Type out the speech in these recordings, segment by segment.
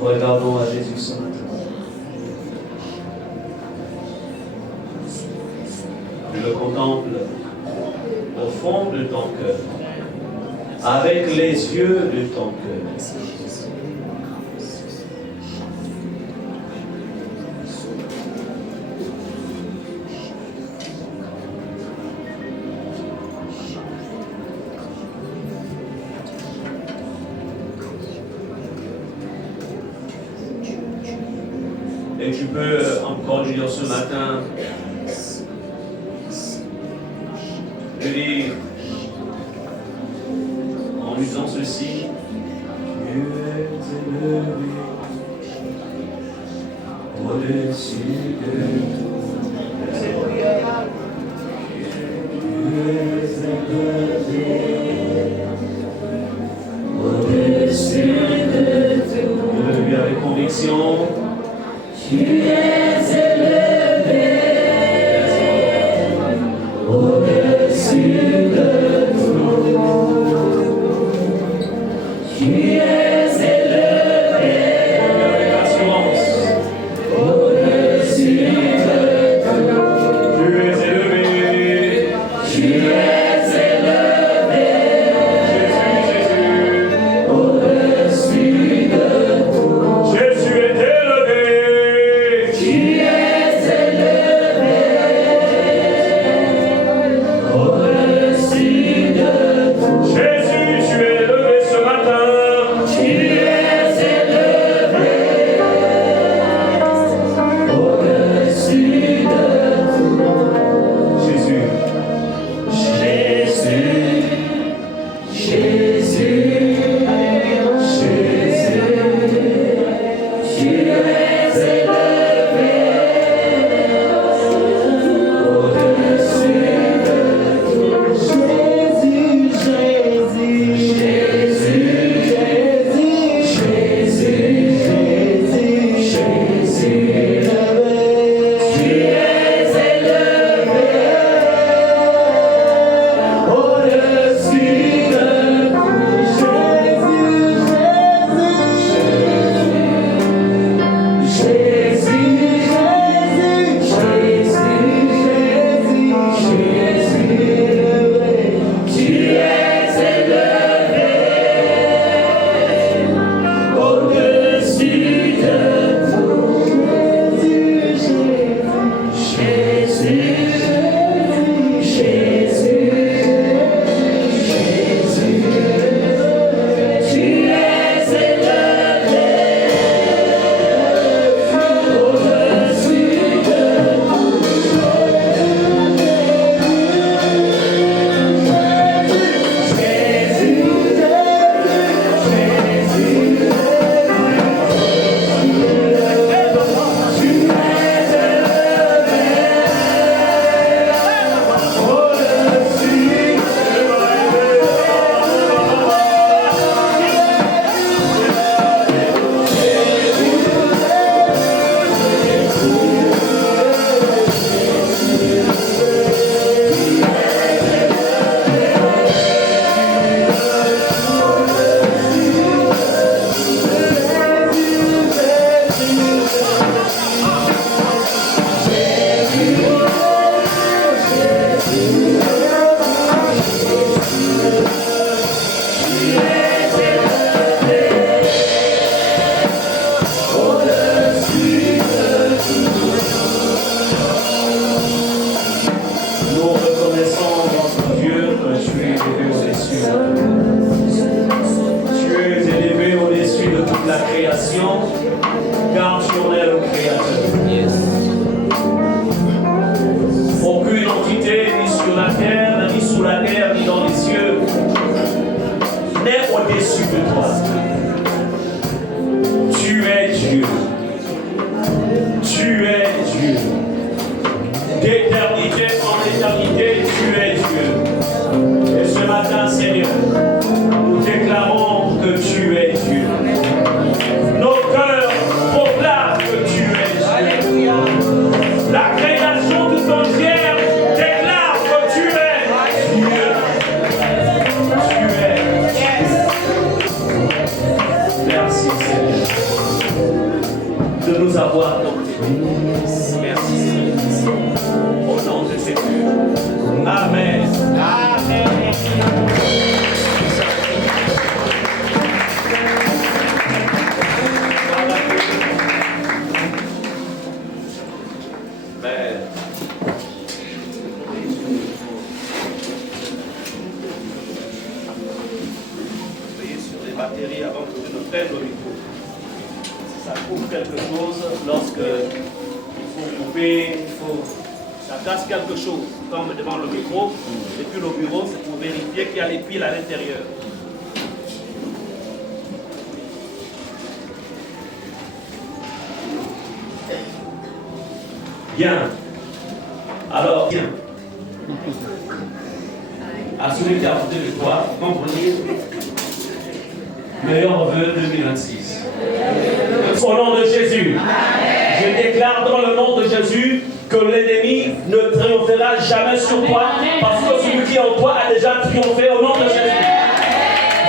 Regardons à Jésus ce matin. Je le contemple au fond de ton cœur, avec les yeux de ton cœur. Et tu peux encore dire ce matin, de dire, en disant ceci, tu es élevé au-dessus de tout. Tu es élevé au-dessus de tout. Élevé avec conviction. Tu es élevé au-dessus de tout. Tu es élevé avec assurance au-dessus de tout. Tu es élevé. au-dessus de toi. Tu es Dieu. Tu es Dieu. D'éternité en éternité, tu es Dieu. Et ce matin, Seigneur, nous déclarons que tu es Dieu. Nos cœurs proclament que tu es Dieu. La création tout entière déclare que tu es Dieu. Tu es. Merci Seigneur de nous avoir compris. Merci Seigneur. Au nom de Jésus. Amen. Amen. Veillez sur les batteries avant que je ne prenne le micro. Si ça coupe quelque chose, lorsque il faut couper, ça casse quelque chose, comme devant le micro, et puis le bureau, c'est pour vérifier qu'il y a les piles à l'intérieur. Bien. Alors, bien. À celui qui a voté de toi, comprenez, meilleur vœu 2026. Au nom de Jésus, je déclare dans le nom de Jésus que l'ennemi ne triomphera jamais sur toi, parce que celui qui est en toi a déjà triomphé au nom de Jésus.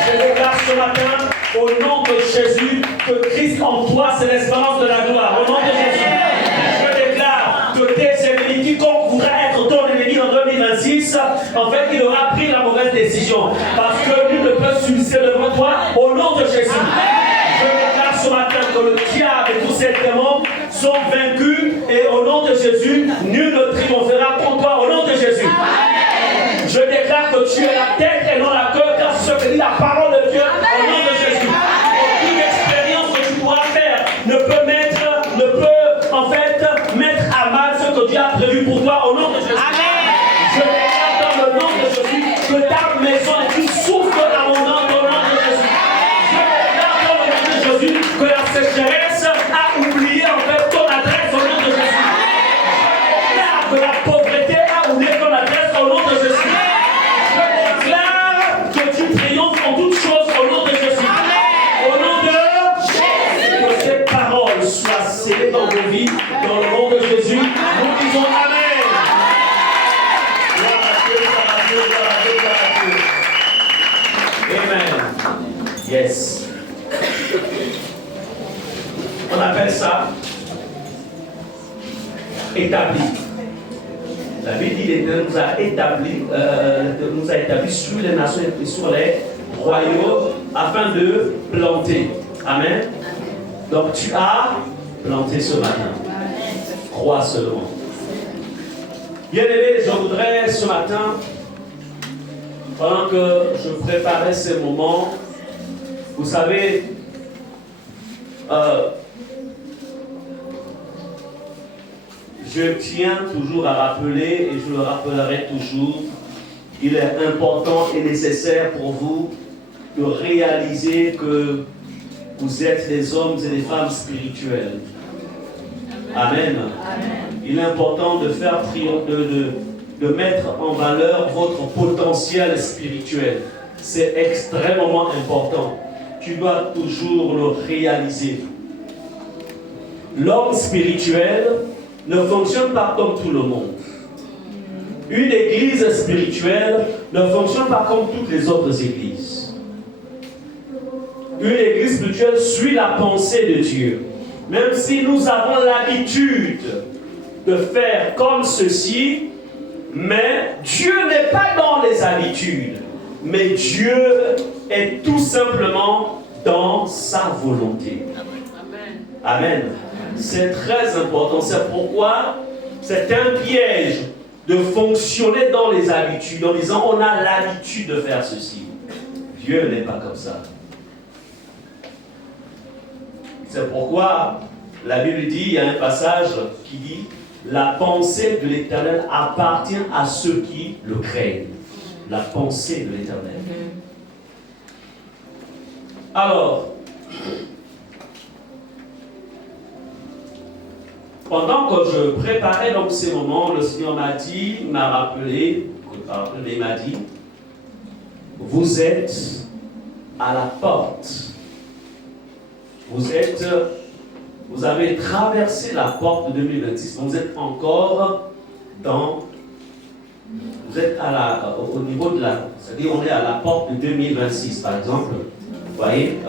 Je déclare ce matin, au nom de Jésus, que Christ en toi, c'est l'espérance de la gloire. Au nom de Jésus, je déclare que tes ennemis, quiconque voudra être ton ennemi en 2026, en fait, il aura pris la mauvaise décision. Parce que nul ne peut subsister devant toi, au nom de Jésus. Je déclare ce matin que le diable et tous ses démons sont vaincus, et au nom de Jésus, nul ne triomphera contre toi, au nom de Jésus. Je déclare que tu es la tête et non la queue, car c'est ce que dit la parole de Dieu, au nom de Jésus. Aucune expérience que tu pourras faire ne peut en fait mettre à mal ce que Dieu a prévu pour toi, au nom de Jésus. Je déclare dans le nom de Jésus que ta maison est une source d'abondance au nom de Jésus. Je déclare dans le nom de Jésus que la sécheresse a oublié en fait ton adresse au nom de Jésus. Je déclare que la pauvreté a oublié ton adresse au nom de Jésus. Je déclare que tu triomphes en toutes choses au nom de Jésus. Au nom de Jésus. Que ces paroles soient scellées dans vos vies, dans le nom de Jésus. Nous disons Amen. Amen. Yes. On appelle ça établi. La Bible dit l'Éternel nous a établis sur les nations et sur les royaumes afin de planter. Amen. Donc tu as planté ce matin. Crois seulement. Bien-aimés, je voudrais ce matin, pendant que je préparais ces moments, vous savez, je tiens toujours à rappeler, et je le rappellerai toujours, il est important et nécessaire pour vous de réaliser que vous êtes des hommes et des femmes spirituels. Amen. Amen. Il est important de faire de mettre en valeur votre potentiel spirituel. C'est extrêmement important. Tu dois toujours le réaliser. L'homme spirituel ne fonctionne pas comme tout le monde. Une église spirituelle ne fonctionne pas comme toutes les autres églises. Une église spirituelle suit la pensée de Dieu. Même si nous avons l'habitude de faire comme ceci, mais Dieu n'est pas dans les habitudes, mais Dieu est tout simplement dans sa volonté. Amen. Amen. C'est très important. C'est pourquoi c'est un piège de fonctionner dans les habitudes en disant on a l'habitude de faire ceci. Dieu n'est pas comme ça. C'est pourquoi la Bible dit, il y a un passage qui dit la pensée de l'Éternel appartient à ceux qui le craignent. La pensée de l'Éternel. Alors, pendant que je préparais donc ces moments, le Seigneur m'a dit, il m'a rappelé, il m'a dit, vous êtes à la porte. Vous avez traversé la porte de 2026. Vous êtes encore vous êtes au niveau de c'est-à-dire on est à la porte de 2026 par exemple. Vous voyez,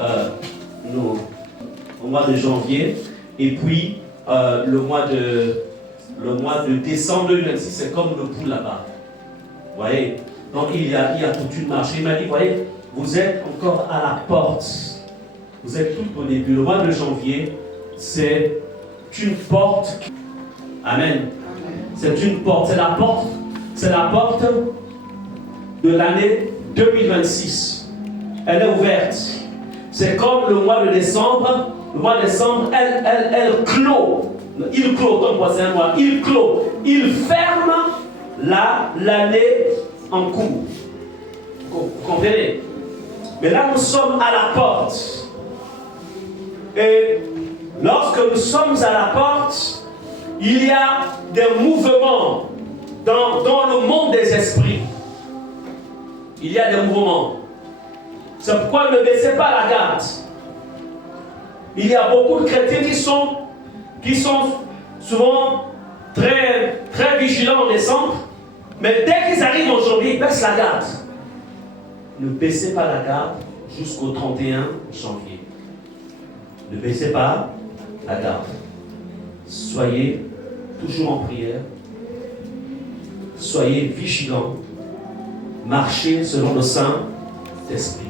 au mois de janvier, et puis le mois de décembre 2026, c'est comme le pouls là-bas. Vous voyez, donc il y a toute une marche. Il m'a dit, vous voyez, vous êtes encore à la porte. Vous êtes tout au début. Le mois de janvier, c'est une porte. Amen. C'est une porte. C'est la porte de l'année 2026. Elle est ouverte. C'est comme le mois de décembre. Le mois de décembre, elle clôt. Il clôt, comme quoi c'est un mois. Il clôt. Il ferme l'année en cours. Vous comprenez? Mais là, nous sommes à la porte. Et lorsque nous sommes à la porte, il y a des mouvements dans le monde des esprits. Il y a des mouvements. C'est pourquoi ne baissez pas la garde. Il y a beaucoup de chrétiens qui sont souvent très, très vigilants en décembre, mais dès qu'ils arrivent aujourd'hui, ils baissent la garde. Ne baissez pas la garde jusqu'au 31 janvier. Ne baissez pas la garde. Soyez toujours en prière. Soyez vigilants. Marchez selon le Saint-Esprit.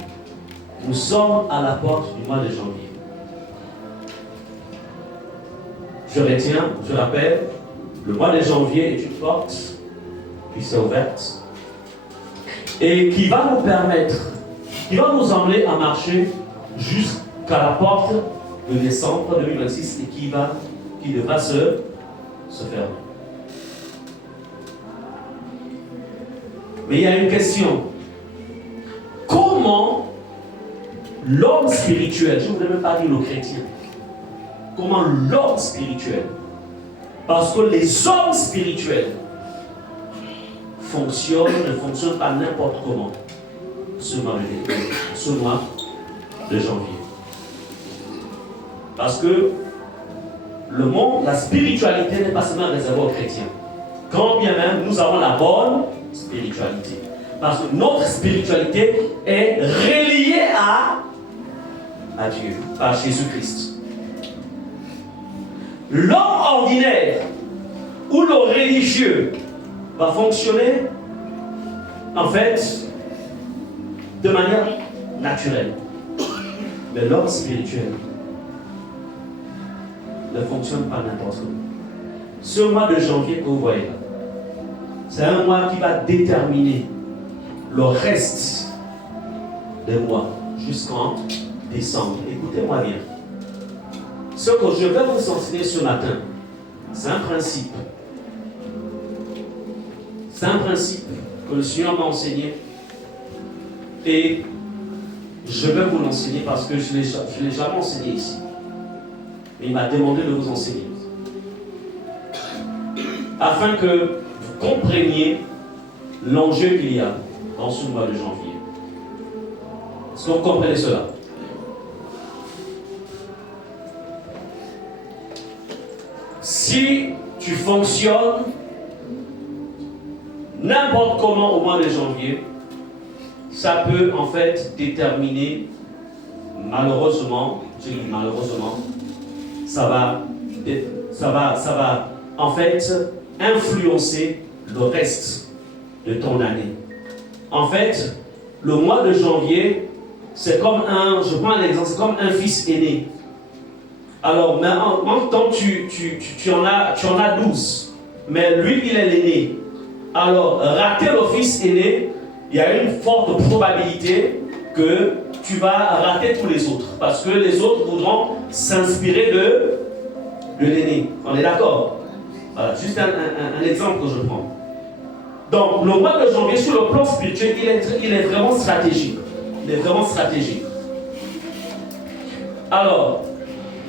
Nous sommes à la porte du mois de janvier. Je rappelle, le mois de janvier est une porte qui s'est ouverte et qui va nous permettre, qui va nous emmener à marcher jusqu'à la porte de décembre 2026 et qui devra se fermer. Mais il y a une question. Comment l'homme spirituel, je ne voulais même pas dire le chrétien, comment l'homme spirituel, parce que les hommes spirituels ne fonctionnent pas n'importe comment ce mois de janvier. Parce que le monde, la spiritualité n'est pas seulement réservée aux chrétiens. Quand bien même nous avons la bonne spiritualité. Parce que notre spiritualité est reliée à Dieu, par Jésus-Christ. L'homme ordinaire ou le religieux va fonctionner en fait de manière naturelle. Mais l'homme spirituel ne fonctionne pas n'importe comment. Ce mois de janvier que vous voyez là, c'est un mois qui va déterminer le reste des mois jusqu'en décembre. Écoutez-moi bien. Ce que je vais vous enseigner ce matin, c'est un principe. C'est un principe que le Seigneur m'a enseigné. Et je vais vous l'enseigner parce que je ne l'ai jamais enseigné ici. Mais il m'a demandé de vous enseigner. Afin que vous compreniez l'enjeu qu'il y a dans ce mois de janvier. Est-ce que vous comprenez cela? Si tu fonctionnes n'importe comment au mois de janvier, ça peut en fait déterminer, malheureusement, je dis malheureusement, ça va en fait influencer le reste de ton année. En fait, le mois de janvier, c'est comme je prends un exemple, c'est comme un fils aîné. Alors, en temps, tu en as 12, mais lui, il est l'aîné. Alors, rater le fils aîné, il y a une forte probabilité que tu vas rater tous les autres, parce que les autres voudront s'inspirer de l'aîné. On est d'accord? Voilà, juste un exemple que je prends. Donc, le mois de janvier, sur le plan spirituel, il est vraiment stratégique. Il est vraiment stratégique. Alors,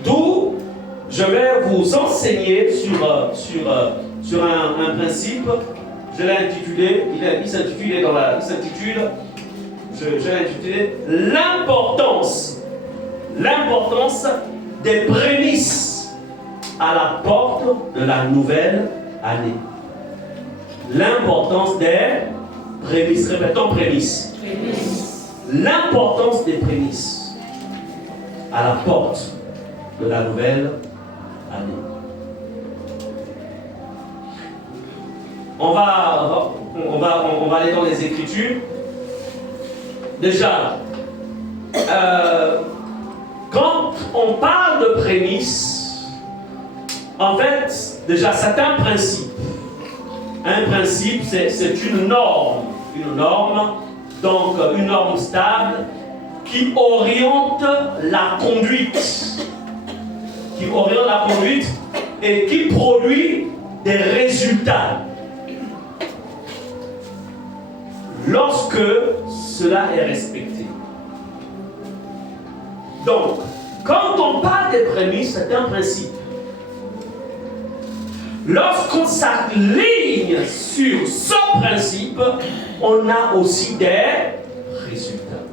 d'où je vais vous enseigner sur un principe. Je l'ai intitulé, il s'intitule l'importance des prémices à la porte de la nouvelle année. L'importance des prémices, répétons prémices. L'importance des prémices à la porte de la nouvelle année. On va aller dans les Écritures. Déjà, quand on parle de prémices, en fait, déjà, c'est un principe. Un principe, c'est une norme. Donc une norme stable qui oriente la conduite. Et qui produit des résultats. Lorsque cela est respecté. Donc, quand on parle des prémices, c'est un principe. Lorsqu'on s'aligne sur ce principe, on a aussi des résultats.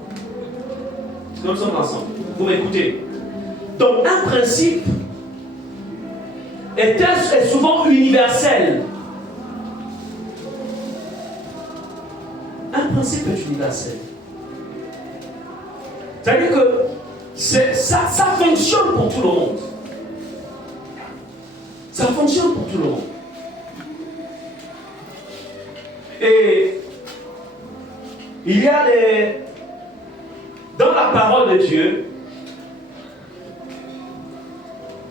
Nous sommes ensemble. Vous m'écoutez? Donc, un principe est souvent universel. Un principe est universel. C'est-à-dire que ça fonctionne pour tout le monde. Ça fonctionne pour tout le monde. Et il y a dans la parole de Dieu,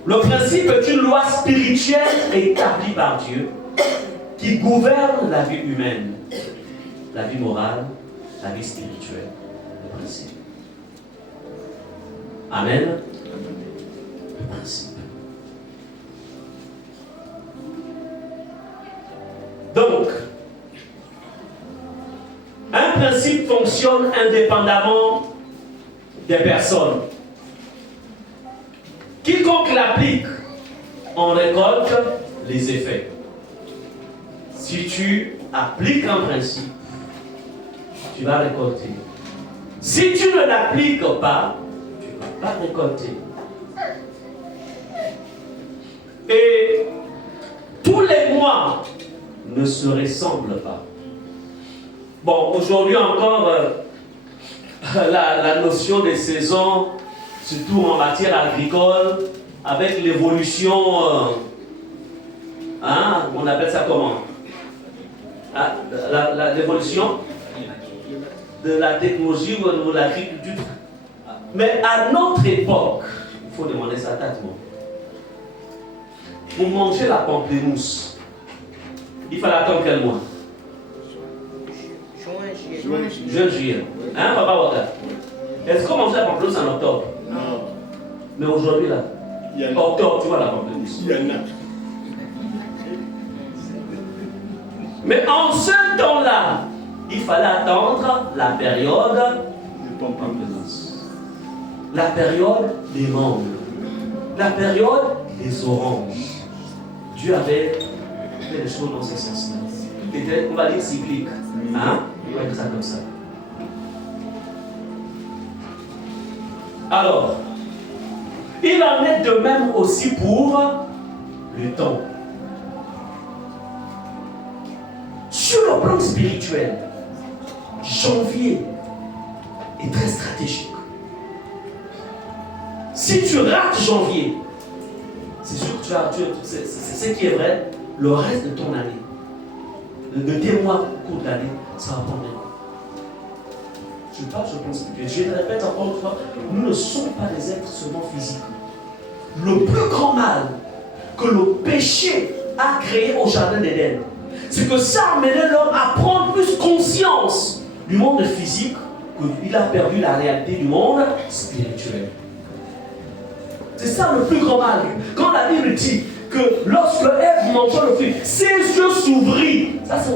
le principe est une loi spirituelle établie par Dieu qui gouverne la vie humaine, la vie morale, la vie spirituelle, le principe. Amen. Le principe. Donc, un principe fonctionne indépendamment des personnes. Quiconque l'applique en récolte les effets. Si tu appliques un principe, tu vas récolter. Si tu ne l'appliques pas, tu ne vas pas récolter. Et tous les mois ne se ressemblent pas. Bon, aujourd'hui encore, la notion des saisons, surtout en matière agricole, avec l'évolution, on appelle ça comment? L'évolution de la technologie ou de l'agriculture. Mais à notre époque, il faut demander ça à tâtement. Pour manger la pamplemousse, il fallait attendre quel mois? Juin, juillet. Hein, papa Waka? Est-ce qu'on mange la pamplemousse en octobre? Non. Mais aujourd'hui, là, octobre, tu vois la pamplemousse. Il y en a. Mais en ce temps-là, il fallait attendre la période de pamplemousse, la période des mangues, la période des oranges. Dieu avait fait des choses dans ce sens-là. C'était, on va dire, cyclique. Hein? On va dire ça comme ça. Alors, il en est de même aussi pour le temps. Sur le plan spirituel, janvier est très stratégique. Si tu rates janvier, c'est sûr que c'est ce qui est vrai, le reste de ton année, de tes mois au cours de l'année, ça va prendre. Je parle sur le plan spirituel. Je le répète encore une fois, nous ne sommes pas des êtres seulement physiques. Le plus grand mal que le péché a créé au jardin d'Éden, c'est que ça amenait l'homme à prendre plus conscience du monde physique qu'il a perdu la réalité du monde spirituel. C'est ça le plus grand mal. Quand la Bible dit que lorsque Ève mangeait le fruit, ses yeux s'ouvrirent. Ça, c'est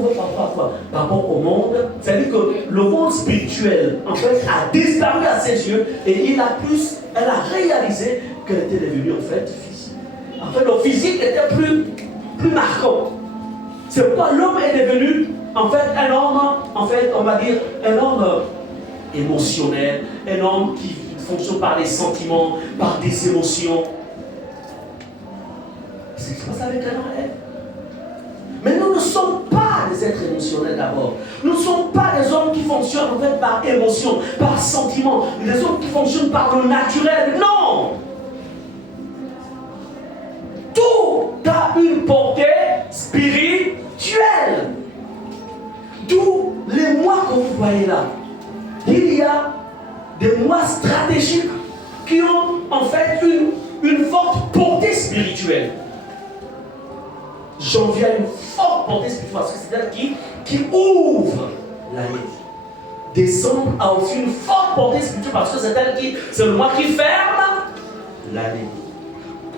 par rapport au monde. C'est-à-dire que le monde spirituel, en fait, a disparu à ses yeux et elle a réalisé qu'elle était devenue, en fait, physique. En fait, le physique était plus marquant. C'est pourquoi l'homme est devenu, en fait, un homme, en fait, on va dire, un homme émotionnel, un homme qui fonctionne par les sentiments, par des émotions. C'est ce qui se passe avec Adam et Ève. Mais nous ne sommes pas des êtres émotionnels d'abord. Nous ne sommes pas des hommes qui fonctionnent en fait par émotion, par sentiment, des hommes qui fonctionnent par le naturel. Non! Tout a une portée spirituelle. D'où les mois que vous voyez là. Il y a des mois stratégiques qui ont en fait une forte portée spirituelle. Janvier a une forte portée spirituelle parce que c'est elle qui ouvre l'année. Décembre a aussi une forte portée spirituelle parce que c'est le mois qui ferme l'année.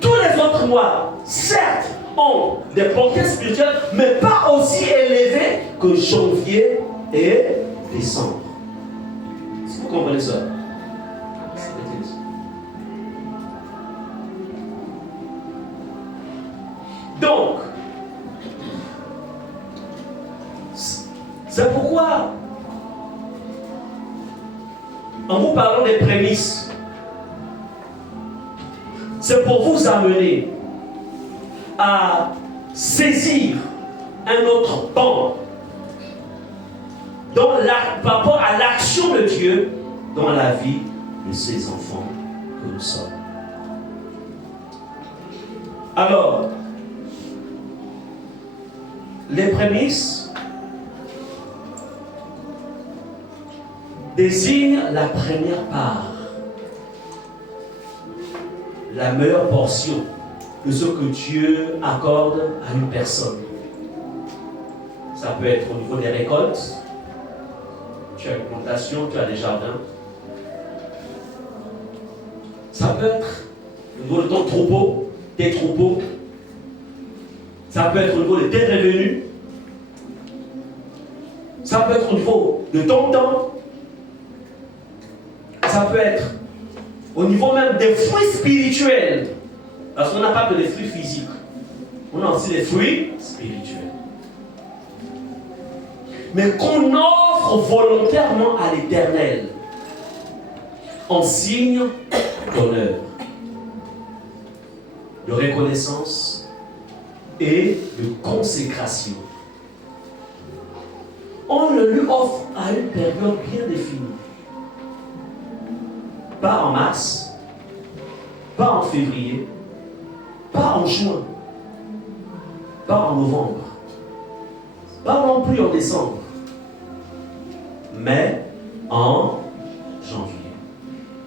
Tous les autres mois, certes, ont des portées spirituelles, mais pas aussi élevées que janvier et décembre. Est-ce que vous comprenez ça? Donc, c'est pourquoi, en vous parlant des prémices, c'est pour vous amener à saisir un autre pan par rapport à l'action de Dieu dans la vie de ses enfants que nous sommes. Alors, les prémices désignent la première part, la meilleure portion de ce que Dieu accorde à une personne. Ça peut être au niveau des récoltes. Tu as une plantation, tu as des jardins. Ça peut être au niveau de ton troupeau, tes troupeaux. Ça peut être au niveau de tes revenus. Ça peut être au niveau de ton temps. Ça peut être au niveau même des fruits spirituels. Parce qu'on n'a pas que des fruits physiques. On a aussi des fruits spirituels. Mais qu'on offre volontairement à l'Éternel en signe d'honneur, de reconnaissance et de consécration. On le lui offre à une période bien définie. Pas en mars, pas en février, pas en juin, pas en novembre, pas non plus en décembre, mais en janvier.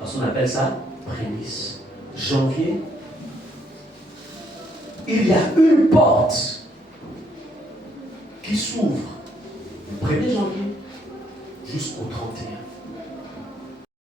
Parce qu'on appelle ça prémisse. Janvier, il y a une porte qui s'ouvre du 1er janvier jusqu'au 31.